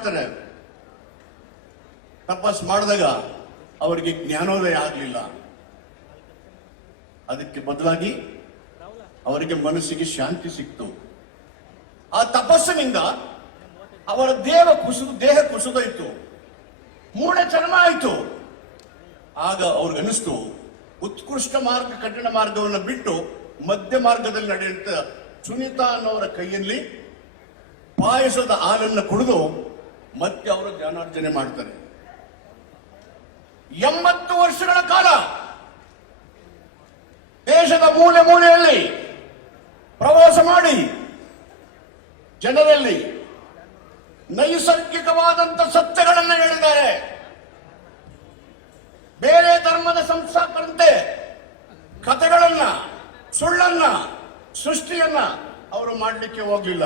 ಮಾಡ್ತಾರೆ. ತಪಸ್ ಮಾಡಿದಾಗ ಅವರಿಗೆ ಜ್ಞಾನೋದಯ ಆಗಲಿಲ್ಲ. ಅದಕ್ಕೆ ಬದಲಾಗಿ ಅವರಿಗೆ ಮನಸ್ಸಿಗೆ ಶಾಂತಿ ಸಿಕ್ತು. ಆ ತಪಸ್ಸಿನಿಂದ ಅವರ ದೇಹ ಕುಸಿದೋಯ್ತು, ಮೂಳೆ ಚರ್ಮ ಆಯಿತು. ಆಗ ಅವ್ರಿಗನಿಸ್ತು ಉತ್ಕೃಷ್ಟ ಮಾರ್ಗ ಕಠಿಣ ಮಾರ್ಗವನ್ನು ಬಿಟ್ಟು ಮಧ್ಯ ಮಾರ್ಗದಲ್ಲಿ ನಡೆಯುತ್ತ ಸುನೀತಾ ಅನ್ನೋರ ಕೈಯಲ್ಲಿ ಪಾಯಸದ ಹಾಲನ್ನು ಕುಡಿದು ಮತ್ತೆ ಅವರು ಜ್ಞಾನಾರ್ಜನೆ ಮಾಡ್ತಾರೆ. 80 ವರ್ಷಗಳ ಕಾಲ ದೇಶದ ಮೂಲೆ ಮೂಲೆಯಲ್ಲಿ ಪ್ರವಾಸ ಮಾಡಿ ಜನರಲ್ಲಿ ನೈಸರ್ಗಿಕವಾದಂತ ಸತ್ಯಗಳನ್ನು ಹೇಳಿದ್ದಾರೆ. ಬೇರೆ ಧರ್ಮದ ಸಂಸ್ಥಾಪಕರಂತೆ ಕಥೆಗಳನ್ನ, ಸುಳ್ಳನ್ನ, ಸೃಷ್ಟಿಯನ್ನ ಅವರು ಮಾಡಲಿಕ್ಕೆ ಹೋಗಲಿಲ್ಲ.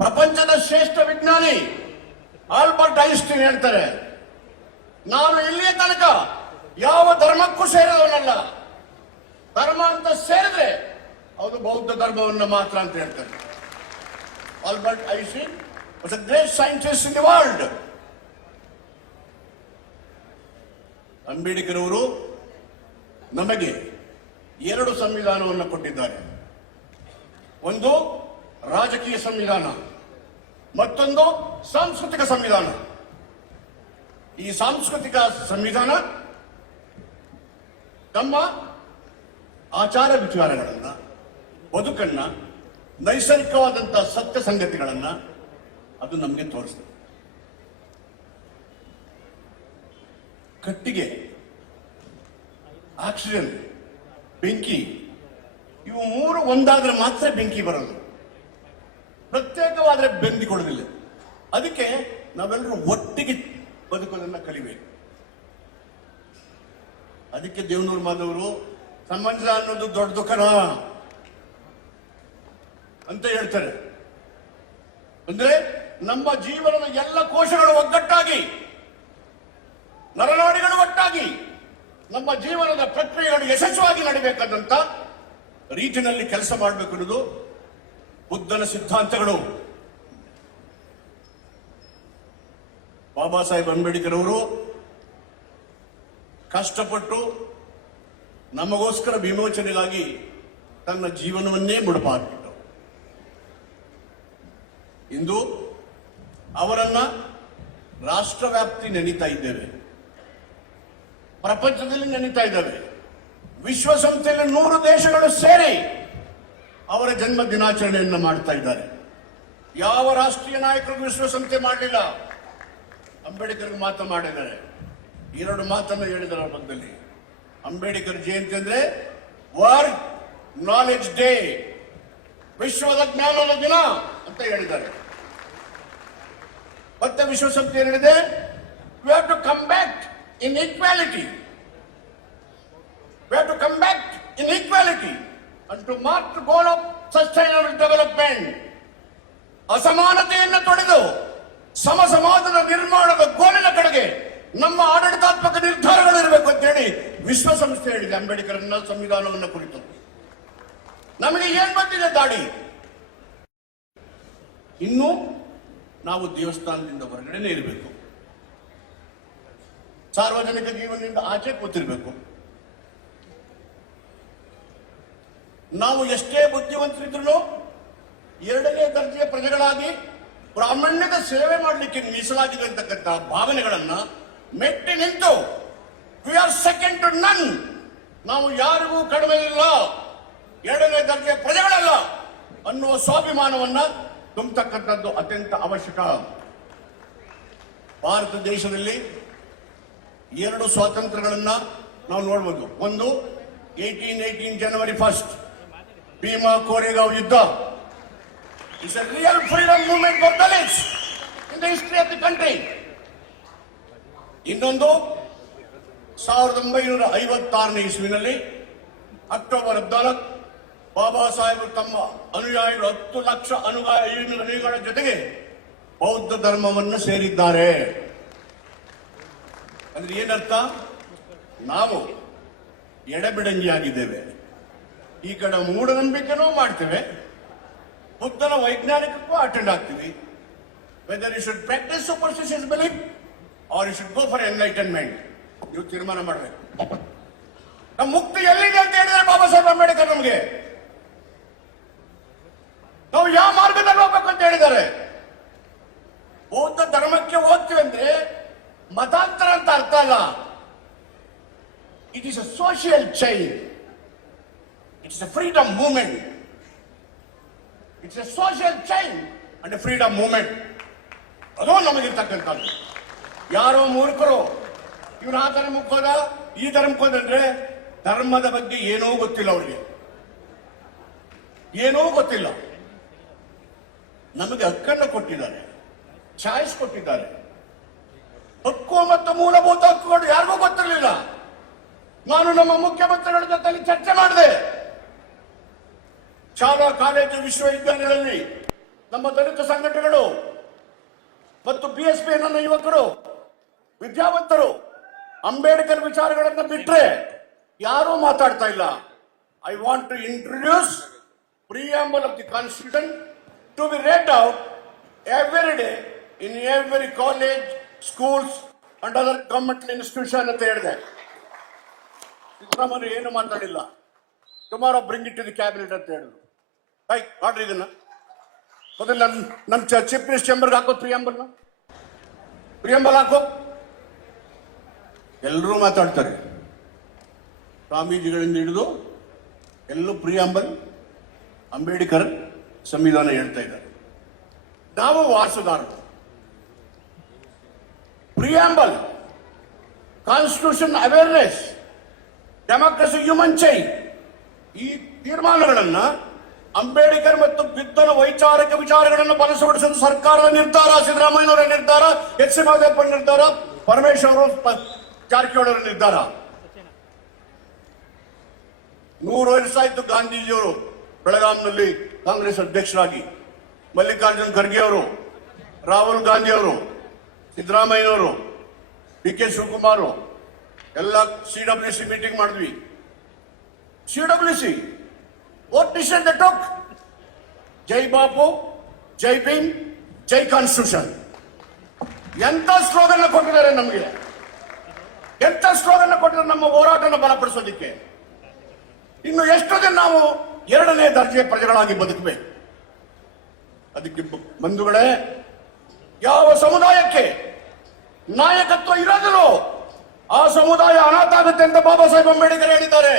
ಪ್ರಪಂಚದ ಶ್ರೇಷ್ಠ ವಿಜ್ಞಾನಿ ಆಲ್ಬರ್ಟ್ ಐನ್ಸ್ಟೀನ್ ಹೇಳ್ತಾರೆ, ನಾನು ಇಲ್ಲಿಯ ತನಕ ಯಾವ ಧರ್ಮಕ್ಕೂ ಸೇರಿದವನಲ್ಲ. ಧರ್ಮ ಅಂತ ಸೇರಿದ್ರೆ ಅದು ಬೌದ್ಧ ಧರ್ಮವನ್ನ ಮಾತ್ರ ಅಂತ ಹೇಳ್ತಾರೆ. Albert Einstein was a great scientist in the world. Ambedkar ಅವರು ನಮಗೆ 2 ಸಂವಿಧಾನವನ್ನು ಕೊಟ್ಟಿದ್ದಾರೆ. ಒಂದು ರಾಜಕೀಯ ಸಂವಿಧಾನ, ಮತ್ತೊಂದು ಸಾಂಸ್ಕೃತಿಕ ಸಂವಿಧಾನ. ಈ ಸಾಂಸ್ಕೃತಿಕ ಸಂವಿಧಾನ ತಮ್ಮ ಆಚಾರ ವಿಚಾರಗಳನ್ನ, ಬದುಕನ್ನ, ನೈಸರ್ಗಿಕವಾದಂತಹ ಸತ್ಯ ಸಂಗತಿಗಳನ್ನ ಅದು ನಮಗೆ ತೋರಿಸ್ತದೆ. ಕಟ್ಟಿಗೆ, ಆಕ್ಸಿಜನ್, ಬೆಂಕಿ, ಇವು 3 ಒಂದಾದ್ರೆ ಮಾತ್ರ ಬೆಂಕಿ ಬರೋದು, ಪ್ರತ್ಯೇಕವಾದ್ರೆ ಬೆಂದಿಕೊಳ್ಳೋದಿಲ್ಲ. ಅದಕ್ಕೆ ನಾವೆಲ್ಲರೂ ಒಟ್ಟಿಗೆ ಬದುಕೋದನ್ನ ಕಲಿಬೇಕು. ಅದಕ್ಕೆ ದೇವನೂರು ಮಾಧವರು ಸಮಾಜ ಅನ್ನೋದು ದೊಡ್ಡ ದುಃಖನ ಅಂತ ಹೇಳ್ತಾರೆ. ಅಂದ್ರೆ ನಮ್ಮ ಜೀವನದ ಎಲ್ಲ ಕೋಶಗಳು ಒಗ್ಗಟ್ಟಾಗಿ, ನರನಾಡಿಗಳು ಒಟ್ಟಾಗಿ ನಮ್ಮ ಜೀವನದ ಪ್ರಕ್ರಿಯೆಗಳು ಯಶಸ್ವಿಯಾಗಿ ನಡೀಬೇಕಾದಂತ ರೀತಿಯಲ್ಲಿ ಕೆಲಸ ಮಾಡಬೇಕು ಅನ್ನೋದು ಬುದ್ಧನ ಸಿದ್ಧಾಂತಗಳು. ಬಾಬಾ ಸಾಹೇಬ್ ಅಂಬೇಡ್ಕರ್ ಅವರು ಕಷ್ಟಪಟ್ಟು ನಮಗೋಸ್ಕರ ವಿಮೋಚನೆಗಾಗಿ ತನ್ನ ಜೀವನವನ್ನೇ ಮುಡುಪಾಗಿಟ್ಟು ಇಂದು ಅವರನ್ನ ರಾಷ್ಟ್ರವ್ಯಾಪ್ತಿ ನೆನೀತಾ ಇದ್ದೇವೆ, ಪ್ರಪಂಚದಲ್ಲಿ ನೆನೀತಾ ಇದ್ದೇವೆ. ವಿಶ್ವಸಂಸ್ಥೆಯಲ್ಲಿ 100 ದೇಶಗಳು ಸೇರಿ ಅವರ ಜನ್ಮ ದಿನಾಚರಣೆಯನ್ನು ಮಾಡ್ತಾ ಇದ್ದಾರೆ. ಯಾವ ರಾಷ್ಟ್ರೀಯ ನಾಯಕರಿಗೂ ವಿಶ್ವಸಂಸ್ಥೆ ಮಾಡಲಿಲ್ಲ, ಅಂಬೇಡ್ಕರ್ ಮಾತ್ರ ಮಾಡಿದ್ದಾರೆ. 2 ಮಾತನ್ನು ಹೇಳಿದ್ದಾರೆ ಅವರ ಮಧ್ಯದಲ್ಲಿ. ಅಂಬೇಡ್ಕರ್ ಜಯಂತಿ ಅಂದ್ರೆ ವರ್ಲ್ಡ್ ನಾಲೆಡ್ಜ್ ಡೇ, ವಿಶ್ವದ ಜ್ಞಾನದ ದಿನ ಅಂತ ಹೇಳಿದ್ದಾರೆ. ಮತ್ತೆ ವಿಶ್ವಸಂಸ್ಥೆ ಹೇಳಿದೆ, we have to come back in equality. We have to come back in equality and to mark the goal of sustainable development. ಅಸಮಾನತೆಯನ್ನು ತೊಡೆದು ಸಮ ಸಮಾಜದ ನಿರ್ಮಾಣದ ಗೋಲಿನ ಕಡೆಗೆ ನಮ್ಮ ಆಡಳಿತಾತ್ಮಕ ನಿರ್ಧಾರಗಳು ಇರಬೇಕು ಅಂತ ಹೇಳಿ ವಿಶ್ವಸಂಸ್ಥೆ ಹೇಳಿದೆ ಅಂಬೇಡ್ಕರ್ನ ಸಂವಿಧಾನವನ್ನು ಕುರಿತು. ನಮಗೆ ಏನ್ ಬಂದಿದೆ ದಾಡಿ? ಇನ್ನು ನಾವು ದೇವಸ್ಥಾನದಿಂದ ಹೊರಗಡೆನೇ ಇರಬೇಕು, ಸಾರ್ವಜನಿಕ ಜೀವನದಿಂದ ಆಚೆ ಕೂತಿರ್ಬೇಕು. ನಾವು ಎಷ್ಟೇ ಬುದ್ಧಿವಂತರಿದ್ರು 2ನೇ ದರ್ಜೆಯ ಪ್ರಜೆಗಳಾಗಿ ಬ್ರಾಹ್ಮಣ್ಯದ ಸೇವೆ ಮಾಡಲಿಕ್ಕೆ ಮೀಸಲಾಗಿದೆ ಅಂತಕ್ಕಂಥ ಭಾವನೆಗಳನ್ನ ಮೆಟ್ಟಿ ನಿಂತು ವಿ ಆರ್ ಸೆಕೆಂಡ್ ಟು ನನ್, ನಾವು ಯಾರಿಗೂ ಕಡಿಮೆ ಇಲ್ಲ, 2ನೇ ದರ್ಜೆಯ ಪ್ರಜೆಗಳಲ್ಲ ಅನ್ನುವ ಸ್ವಾಭಿಮಾನವನ್ನ ತುಂಬತಕ್ಕಂಥದ್ದು ಅತ್ಯಂತ ಅವಶ್ಯಕ. ಭಾರತ ದೇಶದಲ್ಲಿ 2 ಸ್ವಾತಂತ್ರ್ಯಗಳನ್ನ ನಾವು ನೋಡಬಹುದು. ಒಂದು 1818 ಜನವರಿ 1 ಭೀಮಾ ಕೋರೆಗಾಂವ್ ಯುದ್ಧ. It's a real freedom movement for Dalits in the history of the country. ಇನ್ನೊಂದು 1956ನೇ ಇಸ್ವಿನಲ್ಲಿ ಅಕ್ಟೋಬರ್ 14 ಬಾಬಾ ಸಾಹೇಬರು ತಮ್ಮ ಅನುಯಾಯಿಗಳು 10 ಲಕ್ಷ ಅನುಯಾಯಿಗಳ ಜೊತೆಗೆ ಬೌದ್ಧ ಧರ್ಮವನ್ನು ಸೇರಿದ್ದಾರೆ. ಅಂದ್ರೆ ಏನರ್ಥ? ನಾವು ಎಡೆಬಿಡಂಗಿಯಾಗಿದ್ದೇವೆ. ಈ ಕಡೆ ಮೂಢನಂಬಿಕೆನೂ ಮಾಡ್ತೇವೆ, ಬುದ್ಧನ ವೈಜ್ಞಾನಿಕಕ್ಕೂ ಅಟೆಂಡ್ ಆಗ್ತೀವಿ. Whether you should practice superstitious belief or you should go for enlightenment. ನೀವು ತೀರ್ಮಾನ ಮಾಡಬೇಕು. ನಮ್ಮ ಮುಕ್ತಿ ಎಲ್ಲಿದೆ ಅಂತ ಹೇಳಿದ್ರೆ ಬಾಬಾ ಸಾಹೇಬ್ ಅಂಬೇಡ್ಕರ್ ನಮಗೆ ನಾವು ಯಾವ ಮಾರ್ಗದಲ್ಲಿ ಹೋಗ್ಬೇಕು ಅಂತ ಹೇಳಿದ್ದಾರೆ. ಬೌದ್ಧ ಧರ್ಮಕ್ಕೆ ಹೋಗ್ತೀವಿ ಅಂದ್ರೆ ಮತಾಂತರ ಅಂತ ಅರ್ಥ ಅಲ್ಲ. It is a social chain. It's a freedom movement. It's A social chain and freedom movement. ಅದು ನಮಗಿರ್ತಕ್ಕಂಥದ್ದು. ಯಾರೋ ಮೂರ್ಖರು ಇವನು ಆ ಧರ್ಮಕ್ಕೆ ಹೋದ ಈ ಧರ್ಮಕ್ಕೆ ಹೋದಂದ್ರೆ ಧರ್ಮದ ಬಗ್ಗೆ ಏನೋ ಗೊತ್ತಿಲ್ಲ ಅವ್ರಿಗೆ, ಏನೋ ಗೊತ್ತಿಲ್ಲ. ನಮಗೆ ಹಕ್ಕನ್ನು ಕೊಟ್ಟಿದ್ದಾರೆ, ಚಾಯ್ಸ್ ಕೊಟ್ಟಿದ್ದಾರೆ. ಹಕ್ಕು ಮತ್ತು ಮೂಲಭೂತ ಹಕ್ಕುಗಳು ಯಾರಿಗೂ ಗೊತ್ತಿರಲಿಲ್ಲ. ನಾನು ನಮ್ಮ ಮುಖ್ಯಮಂತ್ರಿಗಳ ಜೊತೆಲಿ ಚರ್ಚೆ ಮಾಡಿದೆ. ಶಾಲಾ ಕಾಲೇಜು ವಿಶ್ವವಿದ್ಯಾಲಯಗಳಲ್ಲಿ ನಮ್ಮ ದಲಿತ ಸಂಘಟನೆಗಳು ಮತ್ತು ಬಿಎಸ್ಪಿ ನನ್ನ ಯುವಕರು ವಿದ್ಯಾವಂತರು ಅಂಬೇಡ್ಕರ್ ವಿಚಾರಗಳನ್ನು ಬಿಟ್ರೆ ಯಾರೂ ಮಾತಾಡ್ತಾ ಇಲ್ಲ. I want to introduce preamble of the constitution to be read out every day in every college, schools and other government institution ಅಂತ ಹೇಳಿದೆ. ಸಿದ್ದರಾಮಯ್ಯ ಏನು ಮಾತಾಡಿಲ್ಲ. Tomorrow bring it to the cabinet ಅಂತ ಹೇಳಿದ್ರು. ಮಾಡ್ರಿ ಇದನ್ನ ಮೊದಲು ನನ್ನ ಚೀಫ್ ಮಿನಿಸ್ಟರ್ ಚೇಂಬರ್ಗೆ ಹಾಕೋ ಪ್ರಿಯಂಬಲ್ ಹಾಕೋ. ಎಲ್ಲರೂ ಮಾತಾಡ್ತಾರೆ. ಸ್ವಾಮೀಜಿಗಳಿಂದ ಹಿಡಿದು ಎಲ್ಲೂ ಪ್ರಿಯಾಂಬಲ್ ಅಂಬೇಡ್ಕರ್ ಸಂವಿಧಾನ ಹೇಳ್ತಾ ಇದ್ದಾರೆ. ನಾವು ವಾರಸುದಾರರು. Preamble, constitution awareness, democracy, human chain, ಈ ತೀರ್ಮಾನಗಳನ್ನ ಅಂಬೇಡ್ಕರ್ ಮತ್ತು ಬಿದ್ದನ ವೈಚಾರಿಕ ವಿಚಾರಗಳನ್ನು ಬಲಸೊಡಿಸಲು ಸರ್ಕಾರದ ನಿರ್ಧಾರ, ಸಿದ್ದರಾಮಯ್ಯನವರ ನಿರ್ಧಾರ, ಎಚ್ ಸಿ ಮಹದೇವಪ್ಪ ನಿರ್ಧಾರ, ಪರಮೇಶ್ವರ್ ಜಾರಕಿಹೊಳಿ ಅವರ ನಿರ್ಧಾರ. 100 ವರ್ಷ ಆಯ್ತು ಗಾಂಧೀಜಿಯವರು ಬೆಳಗಾಂನಲ್ಲಿ ಕಾಂಗ್ರೆಸ್ ಅಧ್ಯಕ್ಷರಾಗಿ, ಮಲ್ಲಿಕಾರ್ಜುನ್ ಖರ್ಗೆ ಅವರು, ರಾಹುಲ್ ಗಾಂಧಿ ಅವರು, ಸಿದ್ದರಾಮಯ್ಯನವರು, ಡಿ ಕೆ ಶಿವಕುಮಾರ್ ಎಲ್ಲ CWC ಮೀಟಿಂಗ್ ಮಾಡಿದ್ವಿ. CWC what decision they took? ಜೈ ಬಾಪು, ಜೈ ಭೀಮ್, ಜೈ ಕಾನ್ಸ್ಟಿಟ್ಯೂಷನ್. ಎಂತ ಸ್ಲೋಗನ್ ಕೊಟ್ಟಿದ್ದಾರೆ ನಮಗೆ, ಎಂತ ಸ್ಲೋಗನ್ ಕೊಟ್ಟಿದ್ದಾರೆ ನಮ್ಮ ಹೋರಾಟನ ಬಲಪಡಿಸೋದಿಕ್ಕೆ. ಇನ್ನು ಎಷ್ಟು ದಿನ ನಾವು 2ನೇ ದರ್ಜೆ ಪ್ರಜೆಗಳಾಗಿ ಬದುಕಬೇಕು? ಅದಕ್ಕೆ ಬಂಧುಗಳೇ, ಯಾವ ಸಮುದಾಯಕ್ಕೆ ನಾಯಕತ್ವ ಇರೋದಿಲ್ಲೋ ಆ ಸಮುದಾಯ ಅನಾಥ ಆಗುತ್ತೆ ಅಂತ ಬಾಬಾ ಸಾಹೇಬ್ ಅಂಬೇಡ್ಕರ್ ಹೇಳಿದ್ದಾರೆ.